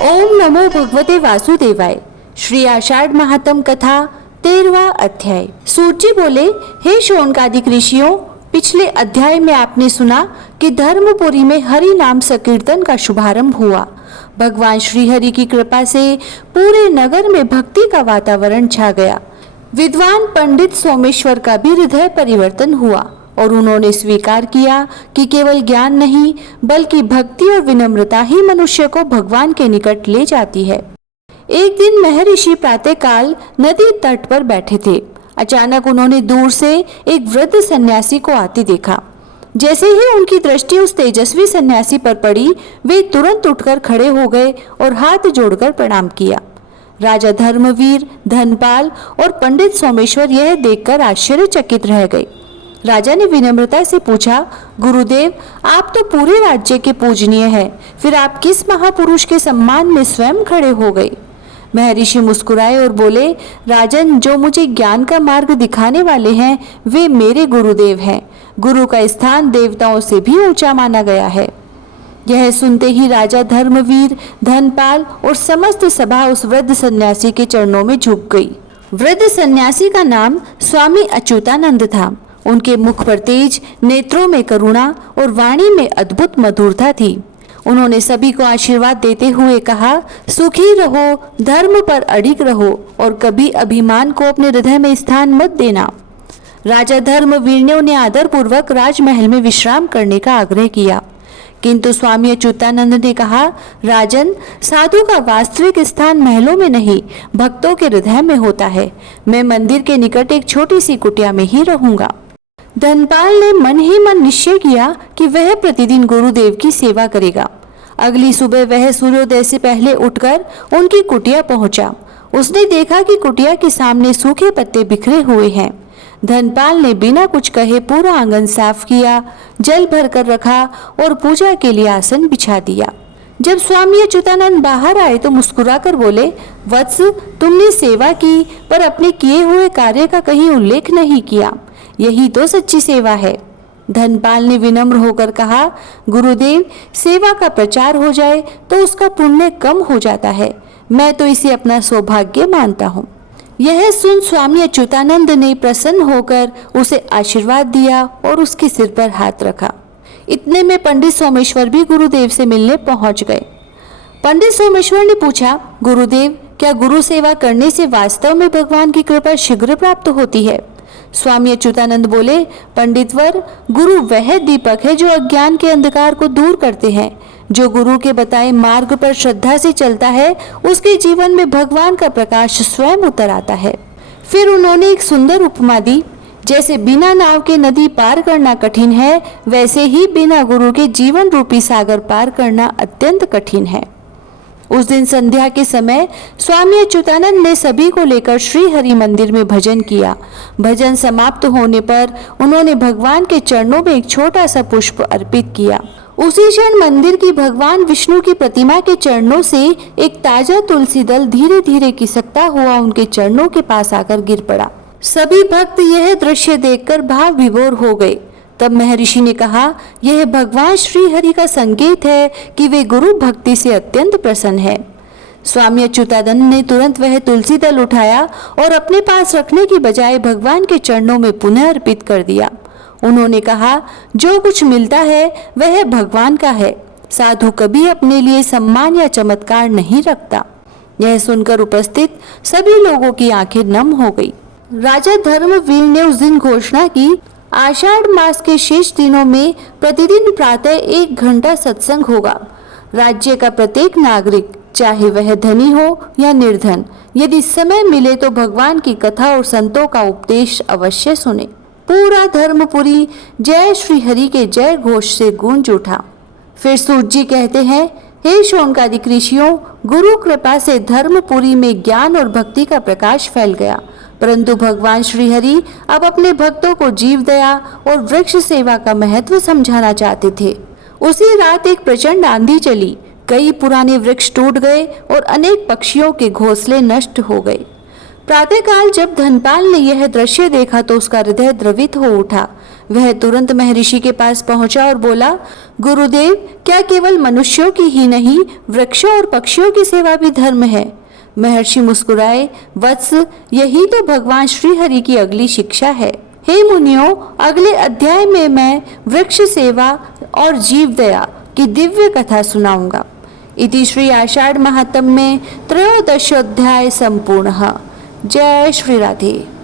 ओम नमो भगवते वासुदेवाय। श्री आषाढ़ महात्म कथा 13वां अध्याय। सूत जी बोले, हे शौनकादिक ऋषियों, पिछले अध्याय में आपने सुना कि धर्मपुरी में हरि नाम संकीर्तन का शुभारंभ हुआ। भगवान श्री हरि की कृपा से पूरे नगर में भक्ति का वातावरण छा गया। विद्वान पंडित सोमेश्वर का भी हृदय परिवर्तन हुआ और उन्होंने स्वीकार किया कि केवल ज्ञान नहीं बल्कि भक्ति और विनम्रता ही मनुष्य को भगवान के निकट ले जाती है। एक दिन महर्षि प्रातःकाल नदी तट पर बैठे थे। अचानक उन्होंने दूर से एक वृद्ध सन्यासी को आते देखा। जैसे ही उनकी दृष्टि उस तेजस्वी सन्यासी पर पड़ी, वे तुरंत उठकर खड़े हो गए और हाथ जोड़कर प्रणाम किया। राजा धर्मवीर, धनपाल और पंडित सोमेश्वर यह देखकर आश्चर्यचकित रह गए। राजा ने विनम्रता से पूछा, गुरुदेव, आप तो पूरे राज्य के पूजनीय हैं, फिर आप किस महापुरुष के सम्मान में स्वयं खड़े हो गए? महर्षि मुस्कुराए और बोले, राजन, जो मुझे ज्ञान का मार्ग दिखाने वाले हैं वे मेरे गुरुदेव हैं। गुरु का स्थान देवताओं से भी ऊंचा माना गया है। यह सुनते ही राजा धर्मवीर, धनपाल और समस्त सभा उस वृद्ध सन्यासी के चरणों में झुक गई। वृद्ध सन्यासी का नाम स्वामी अच्युतानंद था। उनके मुख पर तेज, नेत्रों में करुणा और वाणी में अद्भुत मधुरता थी। उन्होंने सभी को आशीर्वाद देते हुए कहा, सुखी रहो, धर्म पर अडिग रहो और कभी अभिमान को अपने हृदय में स्थान मत देना। राजा धर्मवीर ने उन्हें आदरपूर्वक राजमहल में विश्राम करने का आग्रह किया, किंतु स्वामी अच्युतानंद ने कहा, राजन, साधु का वास्तविक स्थान महलों में नहीं, भक्तों के हृदय में होता है। मैं मंदिर के निकट एक छोटी सी कुटिया में ही रहूंगा। धनपाल ने मन ही मन निश्चय किया कि वह प्रतिदिन गुरुदेव की सेवा करेगा। अगली सुबह वह सूर्योदय से पहले उठकर उनकी कुटिया पहुंचा। उसने देखा कि कुटिया के सामने सूखे पत्ते बिखरे हुए हैं। धनपाल ने बिना कुछ कहे पूरा आंगन साफ किया, जल भरकर रखा और पूजा के लिए आसन बिछा दिया। जब स्वामी अच्युतानंद बाहर आए तो मुस्कुराकर बोले, वत्स, तुमने सेवा की पर अपने किए हुए कार्य का कहीं उल्लेख नहीं किया। यही तो सच्ची सेवा है। धनपाल ने विनम्र होकर कहा, गुरुदेव, सेवा का प्रचार हो जाए तो उसका पुण्य कम हो जाता है। मैं तो इसे अपना सौभाग्य मानता हूँ। यह सुन स्वामी अच्युतानंद ने प्रसन्न होकर उसे आशीर्वाद दिया और उसके सिर पर हाथ रखा। इतने में पंडित सोमेश्वर भी गुरुदेव से मिलने पहुंच गए। पंडित सोमेश्वर ने पूछा, गुरुदेव, क्या गुरु सेवा करने से वास्तव में भगवान की कृपा शीघ्र प्राप्त होती है? स्वामी अच्युतानंद बोले, पंडितवर, गुरु वह दीपक है जो अज्ञान के अंधकार को दूर करते हैं। जो गुरु के बताए मार्ग पर श्रद्धा से चलता है, उसके जीवन में भगवान का प्रकाश स्वयं उतर आता है। फिर उन्होंने एक सुंदर उपमा दी। जैसे बिना नाव के नदी पार करना कठिन है, वैसे ही बिना गुरु के जीवन रूपी सागर पार करना अत्यंत कठिन है। उस दिन संध्या के समय स्वामी अच्युतानंद ने सभी को लेकर श्री हरि मंदिर में भजन किया। भजन समाप्त होने पर उन्होंने भगवान के चरणों में एक छोटा सा पुष्प अर्पित किया। उसी क्षण मंदिर की भगवान विष्णु की प्रतिमा के चरणों से एक ताजा तुलसी दल धीरे धीरे खिसकता हुआ उनके चरणों के पास आकर गिर पड़ा। सभी भक्त यह दृश्य देखकर भाव विभोर हो गए। तब महर्षि ने कहा, यह भगवान श्री हरि का संकेत है कि वे गुरु भक्ति से अत्यंत प्रसन्न है। स्वामी अच्युतानंद ने तुरंत वह तुलसी दल उठाया और अपने पास रखने की बजाय भगवान के चरणों में पुनः अर्पित कर दिया। उन्होंने कहा, जो कुछ मिलता है वह भगवान का है। साधु कभी अपने लिए सम्मान या चमत्कार नहीं रखता। यह सुनकर उपस्थित सभी लोगों की आंखें नम हो गई। राजा धर्मवीर ने उस दिन घोषणा की, आषाढ़ मास के शेष दिनों में प्रतिदिन प्रातः 1 घंटा सत्संग होगा। राज्य का प्रत्येक नागरिक, चाहे वह धनी हो या निर्धन, यदि समय मिले तो भगवान की कथा और संतों का उपदेश अवश्य सुने। पूरा धर्मपुरी जय श्री हरि के जय घोष से गूंज उठा। फिर सूत जी कहते हैं, हे शौनकादिक ऋषियों, गुरु कृपा से धर्मपुरी में ज्ञान और भक्ति का प्रकाश फैल गया, परंतु भगवान श्री हरि अब अपने भक्तों को जीव दया और वृक्ष सेवा का महत्व समझाना चाहते थे। उसी रात एक प्रचंड आंधी चली। कई पुराने वृक्ष टूट गए और अनेक पक्षियों के घोंसले नष्ट हो गए। प्रातःकाल जब धनपाल ने यह दृश्य देखा तो उसका हृदय द्रवित हो उठा। वह तुरंत महर्षि के पास पहुंचा और बोला, गुरुदेव, क्या केवल मनुष्यों की ही नहीं, वृक्षों और पक्षियों की सेवा भी धर्म है? महर्षि मुस्कुराए, वत्स, यही तो भगवान श्री हरि की अगली शिक्षा है। हे मुनियों, अगले अध्याय में मैं वृक्ष सेवा और जीव दया की दिव्य कथा सुनाऊंगा। इति श्री आषाढ़ महात्म्ये त्रयोदशोऽध्याय संपूर्णः। जय श्री राधे।